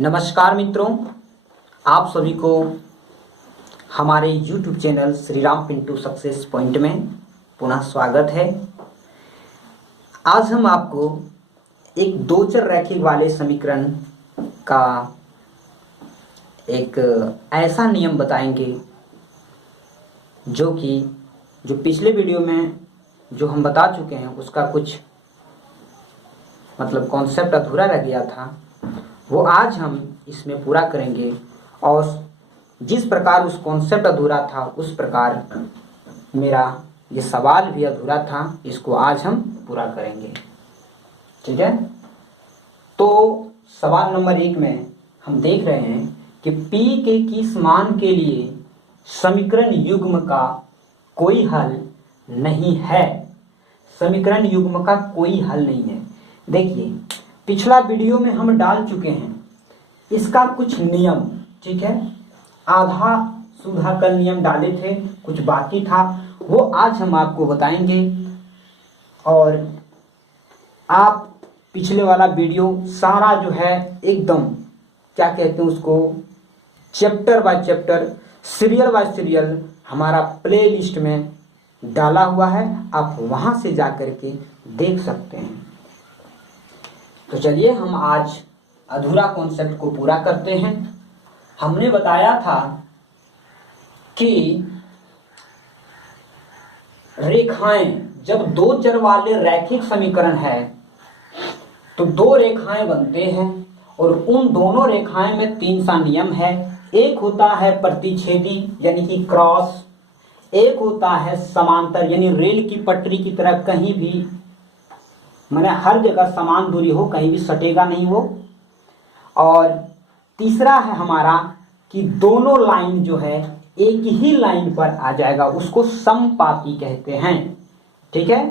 नमस्कार मित्रों, आप सभी को हमारे YouTube channel Shri Ram Pintu success point में पुनः स्वागत है। आज हम आपको एक दो चर रैखिक वाले समीकरण का एक ऐसा नियम बताएंगे जो पिछले वीडियो में जो हम बता चुके हैं उसका कुछ कॉन्सेप्ट अधूरा रह गया था, वो आज हम इसमें पूरा करेंगे। और जिस प्रकार उस कॉन्सेप्ट अधूरा था उस प्रकार मेरा ये सवाल भी अधूरा था, इसको आज हम पूरा करेंगे। ठीक है, तो सवाल नंबर 1 में हम देख रहे हैं कि P के किस मान के लिए समीकरण युग्म का कोई हल नहीं है। समीकरण युग्म का कोई हल नहीं है। देखिए, पिछला वीडियो में हम डाल चुके हैं इसका कुछ नियम। ठीक है, आधा सुधा का नियम डाले थे, कुछ बाकी था, वो आज हम आपको बताएंगे। और आप पिछले वाला वीडियो सारा जो है एकदम क्या कहते हैं उसको, chapter by chapter, serial bye serial हमारा प्ले लिस्ट में डाला हुआ है, आप वहां से जा करके देख सकते हैं। तो चलिए हम आज अधूरा कॉन्सेप्ट को पूरा करते हैं। हमने बताया था कि रेखाएं, जब दो चर वाले रैखिक समीकरण है तो दो रेखाएं बनते हैं और उन दोनों रेखाएं में 3 सा नियम है। एक होता है प्रतिच्छेदी यानी कि क्रॉस, एक होता है समांतर यानी रेल की पटरी की तरह कहीं भी माने हर जगह समान दूरी हो, कहीं भी सटेगा नहीं वो। और तीसरा है हमारा कि दोनों लाइन जो है एक ही लाइन पर आ जाएगा, उसको समपाती कहते हैं। ठीक है,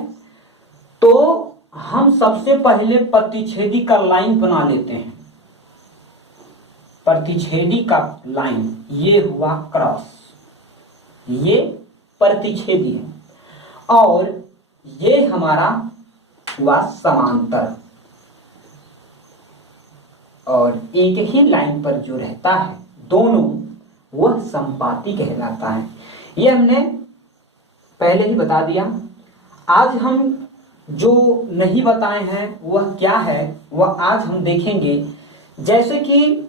तो हम सबसे पहले प्रतिच्छेदी का लाइन बना लेते हैं। प्रतिच्छेदी का लाइन ये हुआ क्रॉस, ये प्रतिच्छेदी है, और ये हमारा हुआ समांतर। और एक ही लाइन पर जो रहता है दोनों, वह समपाती कहलाता है। ये हमने पहले ही बता दिया। आज हम जो नहीं बताए हैं वह क्या है, वह आज हम देखेंगे। जैसे कि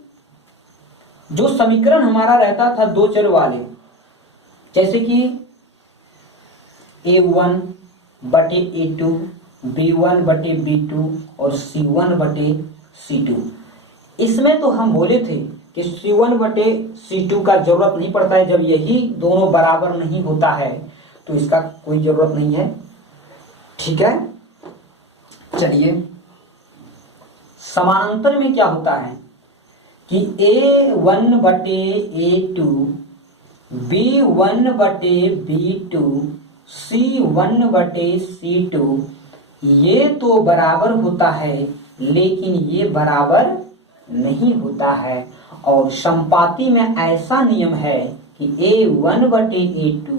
जो समीकरण हमारा रहता था दो चर वाले, जैसे कि A1 बटे A2, B1 बटे B2 और C1 बटे C2। इसमें तो हम बोले थे कि C1 बटे C2 का जरूरत नहीं पड़ता है। जब यही दोनों बराबर नहीं होता है तो इसका कोई जरूरत नहीं है। ठीक है, चलिए समानांतर में क्या होता है कि A1 बटे A2, B1 बटे B2, C1 बटे C2, ये तो बराबर होता है लेकिन ये बराबर नहीं होता है। और समपाती में ऐसा नियम है कि A1 बटे A2,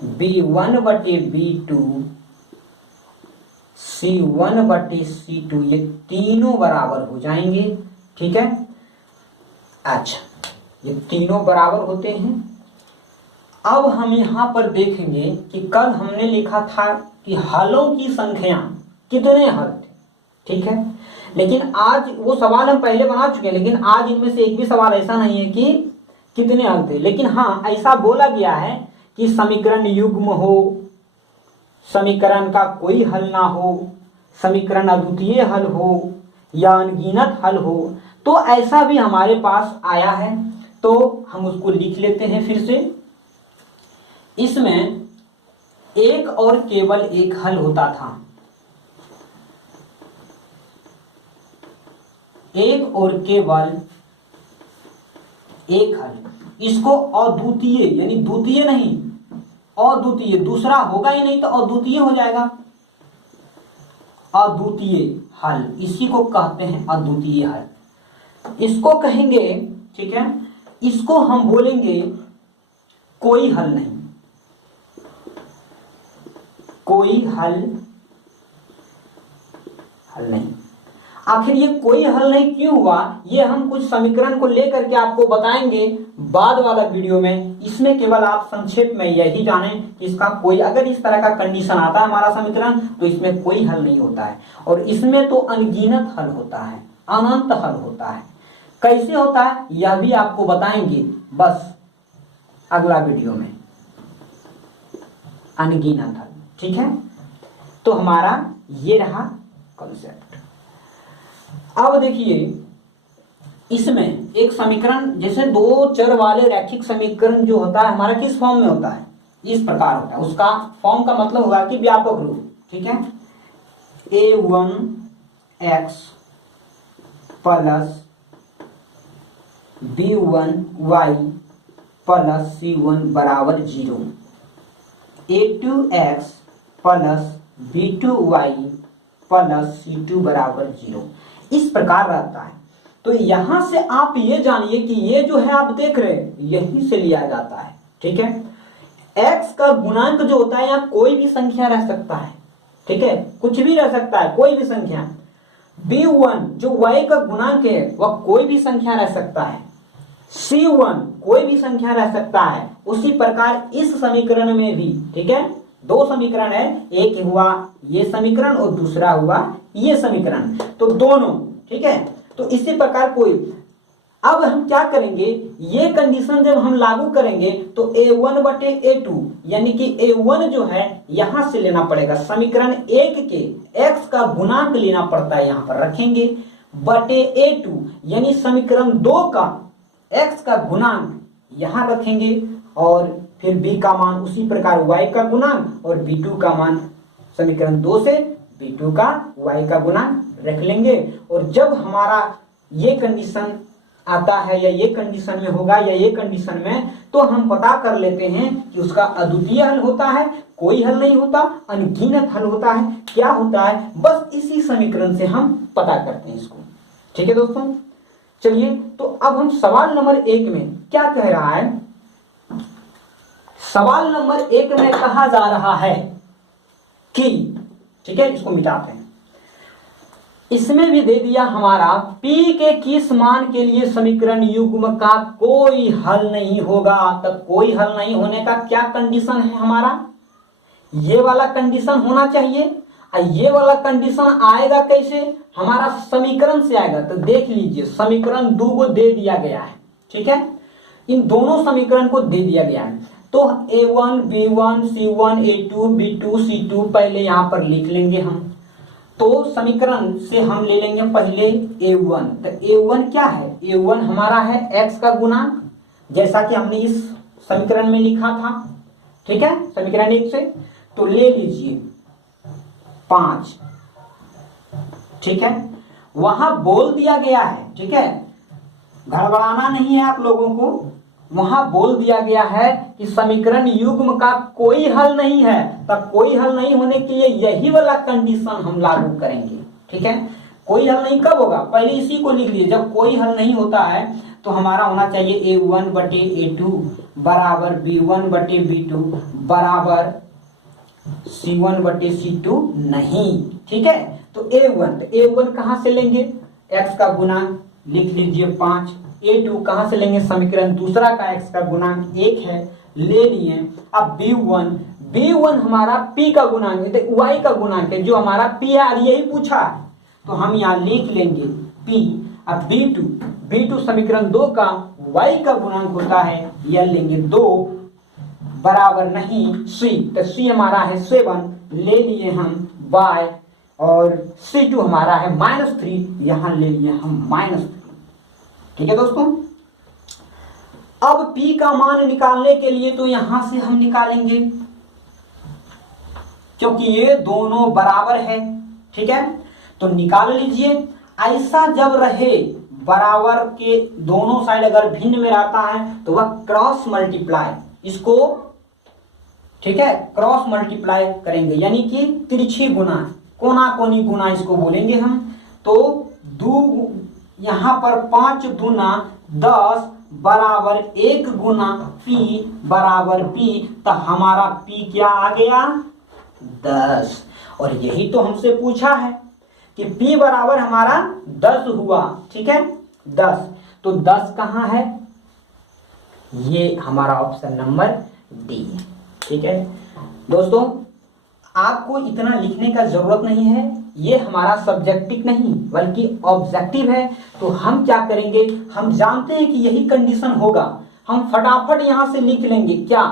B1 बटे B2, C1 बटे C2, ये तीनों बराबर हो जाएंगे। ठीक है, अच्छा, ये तीनों बराबर होते हैं। अब हम यहां पर देखेंगे कि कल हमने लिखा था कि हलों की संख्या कितने हल थे। ठीक है, लेकिन आज वो सवाल हम पहले बना चुके हैं, लेकिन आज इनमें से एक भी सवाल ऐसा नहीं है कि कितने हल थे। लेकिन हाँ, ऐसा बोला गया है कि समीकरण युग्म हो, समीकरण का कोई हल ना हो, समीकरण अद्वितीय हल हो या अनगिनत हल हो, तो ऐसा भी हमारे पास आया है। तो हम उसको लिख लेते हैं फिर से। इसमें एक और केवल एक हल होता था, एक और केवल एक हल। इसको अद्वितीय यानी द्वितीय नहीं, अद्वितीय, दूसरा होगा ही नहीं तो अद्वितीय हो जाएगा। अद्वितीय हल, इसी को कहते हैं अद्वितीय हल, इसको कहेंगे। ठीक है, इसको हम बोलेंगे कोई हल नहीं, कोई हल नहीं। आखिर ये कोई हल नहीं क्यों हुआ, ये हम कुछ समीकरण को लेकर के आपको बताएंगे बाद वाला वीडियो में। इसमें केवल आप संक्षेप में यही जानें कि इसका कोई, अगर इस तरह का कंडीशन आता है हमारा समीकरण, तो इसमें कोई हल नहीं होता है, और इसमें तो अनगिनत हल होता है, अनंत हल होता है। कैसे होता है यह भी आपको बताएंगे बस अगला वीडियो में, अनगिनत हल। ठीक है, तो हमारा ये रहा कॉन्सेप्ट। अब देखिए, इसमें एक समीकरण, जैसे दो चर वाले रैखिक समीकरण जो होता है हमारा किस फॉर्म में होता है, इस प्रकार होता है। उसका फॉर्म का मतलब होगा कि व्यापक रूप। ठीक है, a1x plus b1y plus c1 बराबर 0, a2x plus b2y plus c2 बराबर 0, इस प्रकार रहता है। तो यहां से आप ये जानिए कि ये जो है आप देख रहे हैं, यहीं से लिया जाता है। ठीक है, x का गुणांक जो होता है यहाँ कोई भी संख्या रह सकता है। ठीक है, कुछ भी रह सकता है, कोई भी संख्या। b1 जो y का गुणांक है वह कोई भी संख्या रह सकता है, c1 कोई भी संख्या रह सकता है। उसी प्रकार इस समीकरण में भी, ठीक है, दो समीकरण है, एक हुआ ये समीकरण और दूसरा हुआ ये समीकरण, तो दोनों। ठीक है, तो इसी प्रकार कोई, अब हम क्या करेंगे, ये कंडीशन जब हम लागू करेंगे तो a1 बटे a2, यानी कि a1 जो है यहां से लेना पड़ेगा, समीकरण 1 के x का गुणांक लेना पड़ता है, यहां पर रखेंगे, बटे a2 यानी समीकरण 2 का x का गुणांक यहां रखेंगे, और फिर b का मान उसी प्रकार y का गुणांक, और b2 का मान समीकरण 2 से b2 का y का गुणांक रख लेंगे। और जब हमारा ये कंडीशन आता है, या ये कंडीशन में होगा, या ये कंडीशन में, तो हम पता कर लेते हैं कि उसका अद्वितीय हल होता है, कोई हल नहीं होता, अनगिनत हल होता है। क्या होता है, बस इसी समीकरण से हम पता करते हैं इसको। ठीक है दोस्तों, चलिए, तो अब हम सवाल नंबर 1 में क्या कह रहा है। सवाल नंबर 1 में कहा जा रहा है कि, ठीक है, इसको मिटाते हैं, इसमें भी दे दिया हमारा p के किस मान के लिए समीकरण युग्म का कोई हल नहीं होगा। तब कोई हल नहीं होने का क्या कंडीशन है हमारा, ये वाला कंडीशन होना चाहिए। ये वाला कंडीशन आएगा कैसे, हमारा समीकरण से आएगा। तो देख लीजिए, समीकरण 2 को दे दिया गया है। ठीक है, इन दोनों समीकरण को दे दिया गया है, तो a1 b1 c1 a2 b2 c2 पहले यहां पर लिख लेंगे हम। तो समीकरण से हम ले लेंगे पहले a1। तो a1 क्या है, a1 हमारा है x का गुणांक, जैसा कि हमने इस समीकरण में लिखा था। ठीक है, समीकरण 1 से, तो ले लीजिए 5। ठीक है, वहां बोल दिया गया है, ठीक है, गड़बड़ाना नहीं है आप लोगों को। वहां बोल दिया गया है कि समीकरण युग्म का कोई हल नहीं है। तब कोई हल नहीं होने के लिए यही वाला कंडीशन हम लागू करेंगे। ठीक है, कोई हल नहीं कब होगा, पहले इसी को लिख लीजिए। जब कोई हल नहीं होता है तो हमारा होना चाहिए a1 बटे a2 बराबर b1 बटे b2 बराबर c1 बटे c2 नहीं। ठीक है, तो a1 कहां से लेंगे, x का गुणांक लिख लीजिए 5। a2 कहां से लेंगे, समीकरण दूसरा का x का गुणांक 1 है, ले लिए। अब b1 हमारा p का गुणांक है, y का गुणांक है, जो हमारा p है, और यही पूछा है, तो हम यहाँ लिख लेंगे p। अब b2 समीकरण 2 का y का गुणांक होता है, यह लेंगे 2 बराबर नहीं c, तो c हमारा है 7, ले लिए हम y, और c2 हमारा है -3, यहां ले लिए हम -3। ठीक है दोस्तों, अब p का मान निकालने के लिए तो यहां से हम निकालेंगे, क्योंकि ये दोनों बराबर है। ठीक है, तो निकाल लीजिए। ऐसा जब रहे, बराबर के दोनों साइड अगर भिन्न में रहता है तो वह क्रॉस मल्टीप्लाई, इसको, ठीक है, क्रॉस मल्टीप्लाई करेंगे, यानी कि तिरछी गुना, कोना कोनी गुना इसको बोलेंगे हम। तो यहां पर 5 दूना 10 बराबर 1 गुना p बराबर p, तो हमारा p क्या आ गया, 10। और यही तो हमसे पूछा है कि p बराबर हमारा 10 हुआ, ठीक है 10, तो 10 कहाँ है, ये हमारा ऑप्शन नंबर डी है। ठीक है दोस्तों, आपको इतना लिखने का जरूरत नहीं है, ये हमारा सब्जेक्टिव नहीं बल्कि ऑब्जेक्टिव है। तो हम क्या करेंगे, हम जानते हैं कि यही कंडीशन होगा, हम फटाफट यहां से लिख लेंगे क्या,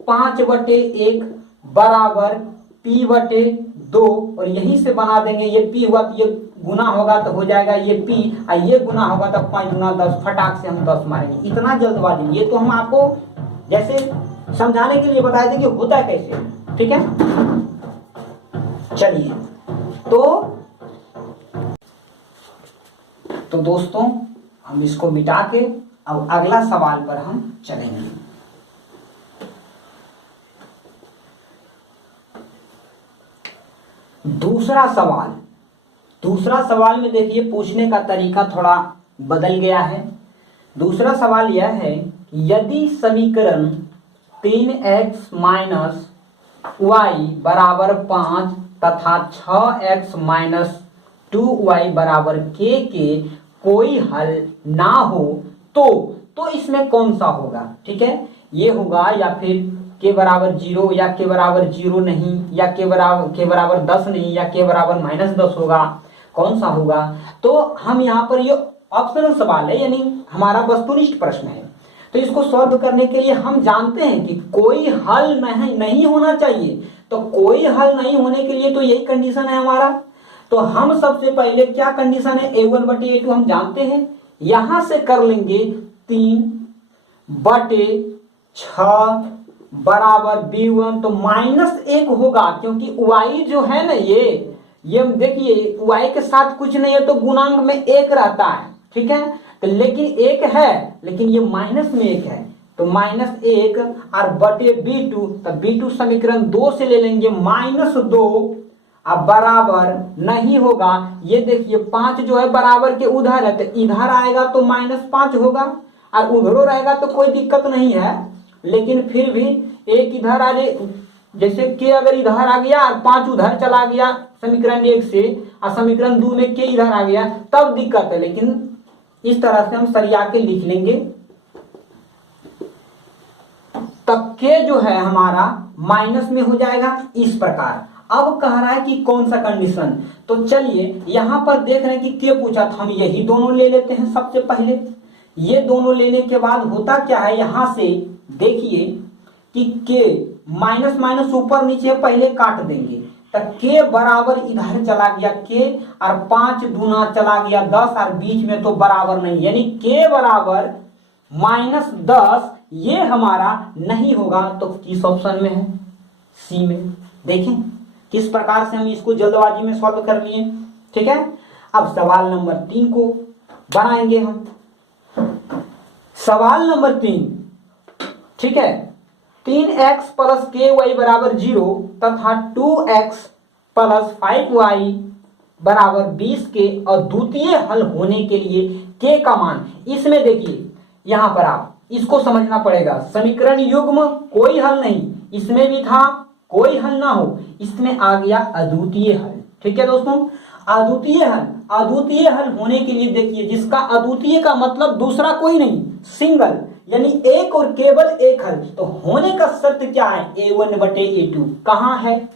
5/1 बराबर p/2, और यहीं से बना देंगे, ये p हुआ तो ये गुना होगा तो हो जाएगा ये p, और ये गुना होगा तो 5 गुना 10, फटाक से हम 10 मारेंगे। इतना जल्दबाजी, ये तो हम आपको जैसे समझाने के लिए बताए थे कि होता है कैसे, ठीक है। चलिए तो दोस्तों हम इसको मिटा के अब अगला सवाल पर हम चलेंगे। दूसरा सवाल में देखिए पूछने का तरीका थोड़ा बदल गया है। दूसरा सवाल यह है, यदि समीकरण 3x माइनस y बराबर 5 तथा 6x माइनस 2y बराबर k के कोई हल ना हो तो इसमें कौन सा होगा, ठीक है। ये होगा या फिर k बराबर 0 या k बराबर 0 नहीं, या k बराबर 10 नहीं, या k बराबर -10 होगा, कौन सा होगा। तो हम यहाँ पर ये ऑप्शनल सवाल है, यानी हमारा वस्तुनिष्ठ प्रश्न है। तो इसको सॉल्व करने के लिए हम जानते हैं कि कोई हल नहीं होना चाहिए, तो कोई हल नहीं होने के लिए तो यही कंडीशन है हमारा। तो हम सबसे पहले क्या कंडीशन है, a1/a2 हम जानते हैं, यहां से कर लेंगे 3/6 बराबर b1, तो -1 होगा, क्योंकि y जो है ना ये देखिए y के साथ कुछ नहीं है तो गुणांक में 1 रहता है, ठीक है। तो लेकिन 1 है, लेकिन ये माइनस में 1 है, तो -1 और बटे b2, तो b2 समीकरण 2 से ले लेंगे -2, अब बराबर नहीं होगा। ये देखिए 5 जो है बराबर के उधर है, तो इधर आएगा तो -5 होगा, और उधरो रहेगा तो कोई दिक्कत नहीं है, लेकिन फिर भी एक इधर आ जाए, जैसे के अगर इधर आ गया और 5 उधर चला गया समीकरण 1 से, और समीकरण 2 में के इधर आ गया तब दिक्कत है। लेकिन इस तरह से हम सरिया के लिख लेंगे, तब के जो है हमारा माइनस में हो जाएगा इस प्रकार। अब कह रहा है कि कौन सा कंडीशन, तो चलिए यहां पर देख रहे हैं कि के पूछा, तो हम यही दोनों ले लेते हैं सबसे पहले। ये दोनों लेने के बाद होता क्या है, यहां से देखिए कि के माइनस माइनस ऊपर नीचे पहले काट देंगे, तो के बराबर इधर चला गया के, और 5 दूना चला गया 10, और बीच में तो बराबर नहीं, यानी के बराबर -10 ये हमारा नहीं होगा। तो किस ऑप्शन में है, सी में। देखें किस प्रकार से हम इसको जल्दबाजी में सॉल्व कर लिए, ठीक है। अब सवाल नंबर 3 को बनाएंगे हम। सवाल नंबर 3, ठीक है, 3x प्लस के वाई बराबर 0 तथा 2x प्लस 5y बराबर 20 के अद्वितीय हल होने के लिए के का मान। इसमें देखिए यहां पर आप इसको समझना पड़ेगा, समीकरण युग्म कोई हल नहीं, इसमें भी था कोई हल ना हो, इसमें आ गया अद्वितीय हल, ठीक है दोस्तों। अद्वितीय हल होने के लिए देखिए, जिसका अद्वितीय का मतलब दूसरा कोई नहीं, सिंगल, यानी एक और केवल एक हल। तो होने का शर्त क्या है, a1/a2 कहां है,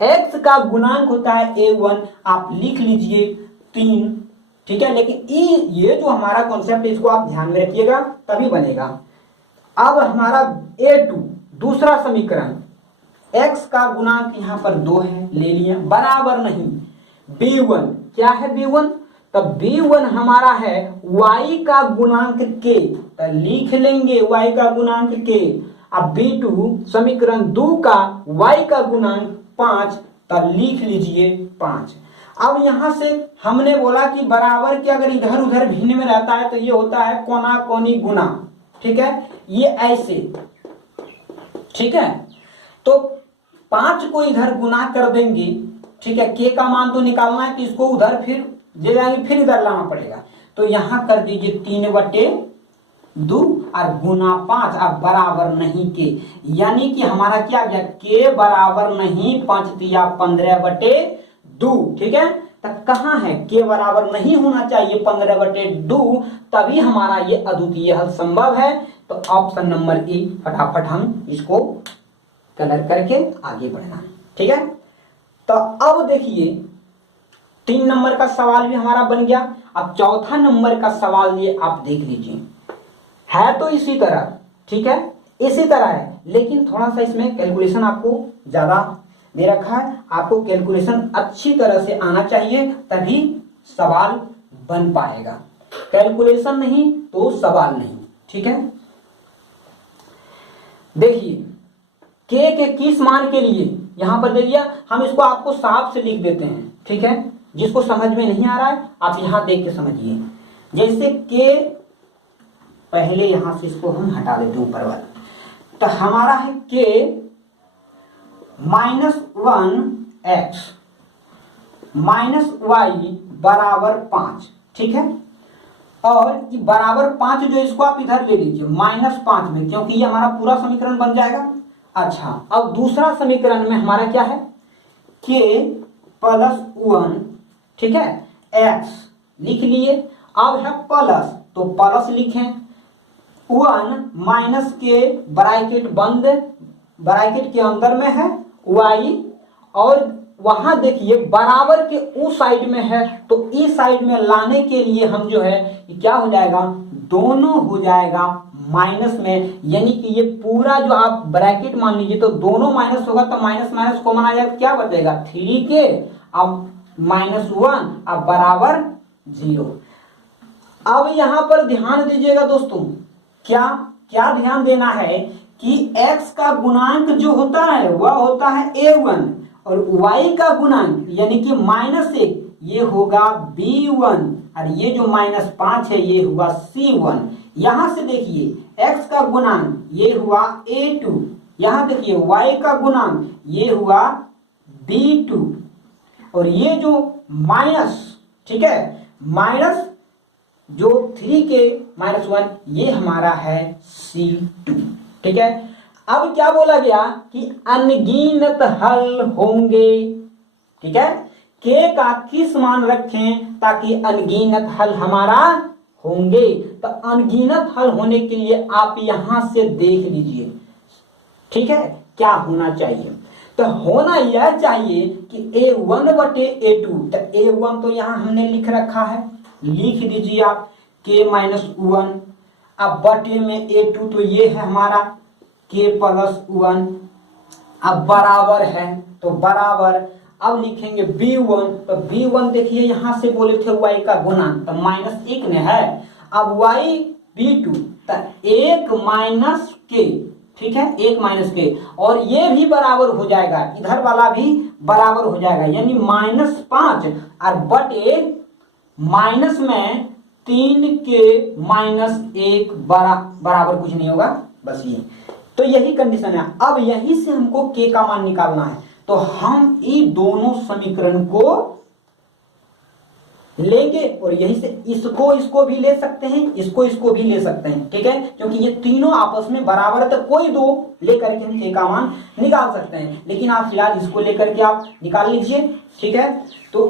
x का गुणांक होता है a1, आप लिख लीजिए 3, ठीक है। लेकिन ये जो हमारा कॉन्सेप्ट है इसको आप ध्यान में रखिएगा तभी बनेगा। अब हमारा a2 दूसरा समीकरण, x का गुणांक यहां पर 2 है, ले लिया, बराबर नहीं b1, क्या है b1, तब b1 हमारा है y का गुणांक k, तो लिख लेंगे y का गुणांक k। अब b2 समीकरण 2 का y का गुणांक 5, तो लिख लीजिए 5। अब यहां से हमने बोला कि बराबर के अगर इधर उधर भिन्न में रहता है तो ये होता है कोना कोनी गुना, ठीक है, ये ऐसे, ठीक है। तो 5 को इधर गुना कर देंगे, ठीक है, के का मान तो निकालना है, तो इसको उधर फिर ले जाएंगे, फिर इधर लाना पड़ेगा। तो यहां कर दीजिए 3/2 और गुना 5, अब बराबर नहीं के, यानी कि हमारा क्या गया, के बराबर नहीं 5 × 15/2, ठीक है। तक कहाँ है, के बराबर नहीं होना चाहिए 15/2, तभी हमारा ये अद्वितीय हल संभव है। तो ऑप्शन नंबर ई, फटाफट हम इसको कलर करके आगे बढ़ना। ठीक है, तो अब देखिए 3 नंबर का सवाल भी हमारा बन गया। अब चौथा नंबर का सवाल ये आप देख लीजिए, है तो इसी तरह, ठीक है, इसी तरह है, लेकिन थोड़ा सा इसमें कैलकुलेशन आपको ज्यादा दे रखा है। आपको कैलकुलेशन अच्छी तरह से आना चाहिए, तभी सवाल बन पाएगा। कैलकुलेशन नहीं तो सवाल नहीं। ठीक है, देखिए के किस मान के लिए, यहां पर देखिए हम इसको आपको साफ से लिख देते हैं। ठीक है, जिसको समझ में नहीं आ रहा है आप यहां देख के समझिए। जैसे के, पहले यहां से इसको हम हटा देते हैं ऊपर वाला, तो हमारा है के -1x -y बराबर 5। ठीक है, और ये बराबर 5 जो इसको आप इधर ले लीजिए -5 में, क्योंकि ये हमारा पूरा समीकरण बन जाएगा। अच्छा, अब दूसरा समीकरण में हमारा क्या है, k + 1, ठीक है, x लिख लिए। अब है प्लस, तो प्लस लिखें, 1 - के ब्रैकेट बंद, ब्रैकेट के अंदर में है y, और वहां देखिए बराबर के उस साइड में है, तो इस साइड में लाने के लिए हम जो है क्या हो जाएगा, दोनों हो जाएगा माइनस में, यानी कि ये पूरा जो आप ब्रैकेट मान लीजिए तो दोनों माइनस होगा, तो माइनस माइनस कॉमन आ जाएगा, क्या बचेगा 3k, अब -1 अब बराबर 0। अब यहां पर ध्यान दीजिएगा दोस्तों, क्या क्या ध्यान देना है कि x का गुणांक जो होता है वह होता है a1, और y का गुणांक यानी कि -1 ये होगा b1, और ये जो -5 है ये हुआ c1। यहां से देखिए x का गुणांक ये हुआ a2, यहां देखिए y का गुणांक ये हुआ b2, और ये जो माइनस, ठीक है, माइनस जो 3k -1 ये हमारा है c2। ठीक है, अब क्या बोला गया कि अनगिनत हल होंगे। ठीक है, k का किस मान रखें ताकि अनगिनत हल हमारा होंगे, तो अनगिनत हल होने के लिए आप यहां से देख लीजिए। ठीक है, क्या होना चाहिए, तो होना यह चाहिए कि a1/a2, तो a1 तो यहां हमने लिख रखा है, लिख दीजिए आप k -1, अब बटे में a2, तो ये है हमारा k + 1, अब बराबर है, तो बराबर, अब लिखेंगे b1, तो b1 देखिए यहां से बोले थे y का गुणांक, तो -1 ने है, अब y b2, तो 1 - k, ठीक है, 1 - k, और ये भी बराबर हो जाएगा, इधर वाला भी बराबर हो जाएगा, यानी -5 और बटे माइनस में 3k -1 बराबर कुछ नहीं होगा, बस ये, तो यही कंडीशन है। अब यहीं से हमको k का मान निकालना है, तो हम इन दोनों समीकरण को लेंगे, और यहीं से इसको भी ले सकते हैं, इसको भी ले सकते हैं। ठीक है, क्योंकि ये तीनों आपस में बराबर है, तो कोई दो लेकर के हम k का मान निकाल सकते हैं, लेकिन आप फिलहाल इसको लेकर के आप निकाल लीजिए। ठीक है, तो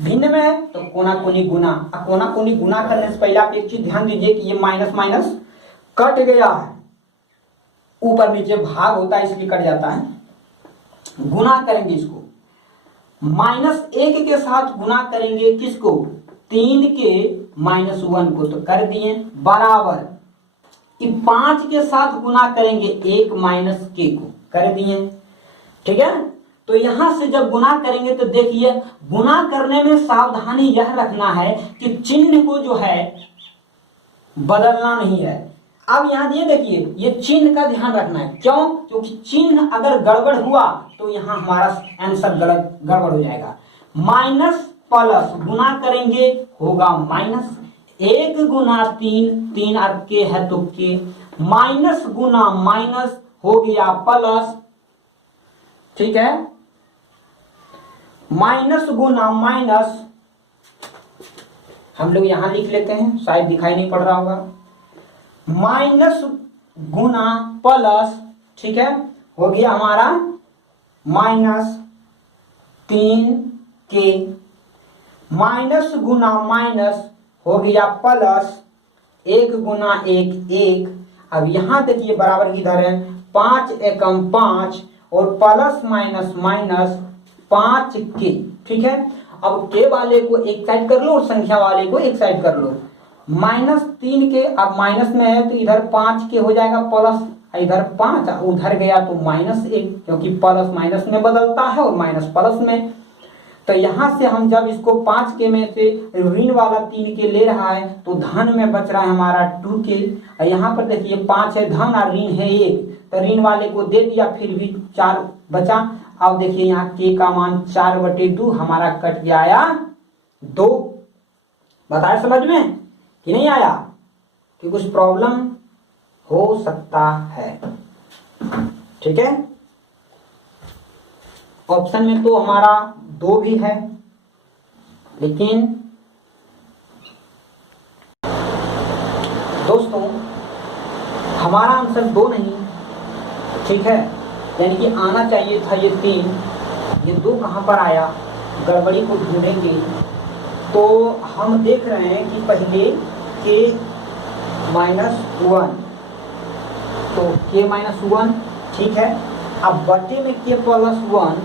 भिन्न में है तो कोना कोनी गुना, कोना कोनी गुना करने से पहले आप एक चीज ध्यान दीजिए कि ये माइनस माइनस कट गया है, ऊपर नीचे भाग होता है इसलिए कट जाता है, गुना करेंगे इसको, -1 के साथ गुना करेंगे किसको, 3k -1 को, तो कर दिए, बराबर 5 के साथ गुना करेंगे 1 - k को, कर दिए। ठीक है, तो यहां से जब गुना करेंगे तो देखिए गुना करने में सावधानी यह रखना है कि चिन्ह को जो है बदलना नहीं है। अब यहाँ ये देखिए, ये चिन्ह का ध्यान रखना है, क्यों, क्योंकि चिन्ह अगर गड़बड़ हुआ तो यहाँ हमारा आंसर गड़बड़ हो जाएगा। माइनस प्लस गुना करेंगे होगा माइनस, 1 × 3, 3 और k है तो k, माइनस गुना माइनस हो गया प्लस। ठीक है, माइनस गुना माइनस हम लोग यहां लिख लेते हैं, शायद दिखाई नहीं पड़ रहा होगा, माइनस गुना प्लस, ठीक है, हो गया हमारा -3k, माइनस गुना माइनस हो गया प्लस, 1 गुना 1 1। अब यहाँ देखिए बराबर किधर है, 5 एकम 5 और प्लस माइनस माइनस 5 के, ठीक है। अब के वाले को एक साइड कर लो और संख्या वाले को एक साइड कर लो। -3 के, अब माइनस में है तो इधर 5 के हो जाएगा प्लस, इधर 5 उधर गया तो -1, क्योंकि प्लस माइनस में बदलता है और माइनस प्लस में। तो यहां से हम जब इसको 5 के में से ऋण वाला 3 के ले रहा है तो धन में बच रहा है हमारा 2 के। यहाँ पर देखिए 5 है धन और ऋण है 1, तो ऋण वाले को दे दिया, फिर भी 4 बचा। अब देखिए यहाँ के का मान 4/2 हमारा कट गया, आया 2। बताया समझ में कि नहीं आया, कि कुछ प्रॉब्लम हो सकता है, ठीक है। ऑप्शन में तो हमारा 2 भी है, लेकिन दोस्तों हमारा आंसर 2 नहीं, ठीक है। यानी कि आना चाहिए था ये 3, ये 2 कहाँ पर आया, गड़बड़ी को ढूंढेंगे। तो हम देख रहे हैं कि पहले के -1, तो के -1, ठीक है। अब बटे में के +1,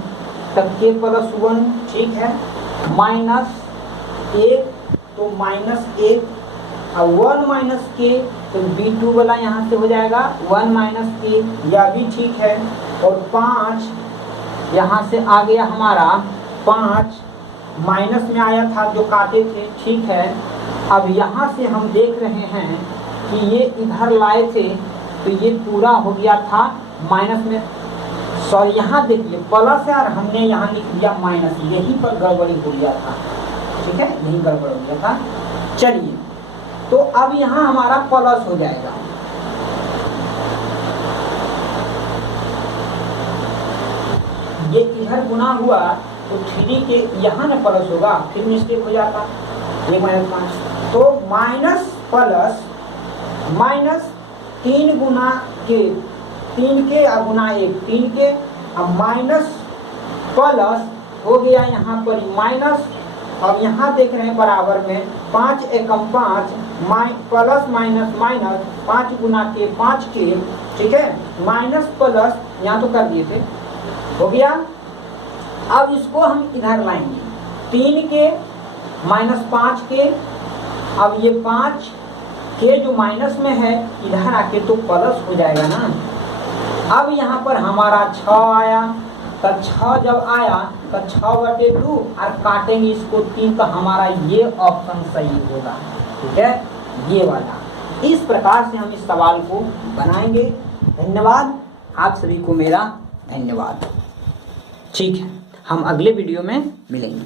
तब के +1, ठीक है। -1 तो -1, अब 1 - के तो B2 वाला यहाँ से हो जाएगा 1 - के, यह भी ठीक है। और 5 यहाँ से आ गया हमारा 5, माइनस में आया था जो काटे थे, ठीक है। अब यहाँ से हम देख रहे हैं कि ये इधर लाए थे तो ये पूरा हो गया था माइनस में, सॉरी यहाँ देखिए प्लस है और हमने यहाँ लिख दिया माइनस, यही पर गड़बड़ी हो गया था, ठीक है, यही गड़बड़ हो गया था। चलिए तो अब यहाँ हमारा प्लस हो जाएगा, ये इधर गुना हुआ तो 3 के यहाँ न प्लस होगा, फिर मिस्टेक हो जाता, ये -5, तो माइनस प्लस माइनस 3 गुना के, 3 के और गुना 1 3 के, अब माइनस प्लस हो गया यहाँ पर माइनस। अब यहाँ देख रहे हैं बराबर में 5 एकम 5, प्लस माइनस माइनस 5 गुना के 5 के, ठीक है, माइनस प्लस यहाँ तो कर दिए थे, हो गया। अब इसको हम इधर लाएंगे, 3 के -5 के, अब ये 5 के जो माइनस में है इधर आके तो प्लस हो जाएगा ना। अब यहाँ पर हमारा 6 आया, तो 6 जब आया तो 6/2 और काटेंगे इसको 3, तो हमारा ये ऑप्शन सही होगा, ठीक है, ये वाला। इस प्रकार से हम इस सवाल को बनाएंगे। धन्यवाद, आप सभी को मेरा धन्यवाद। ठीक है, हम अगले वीडियो में मिलेंगे।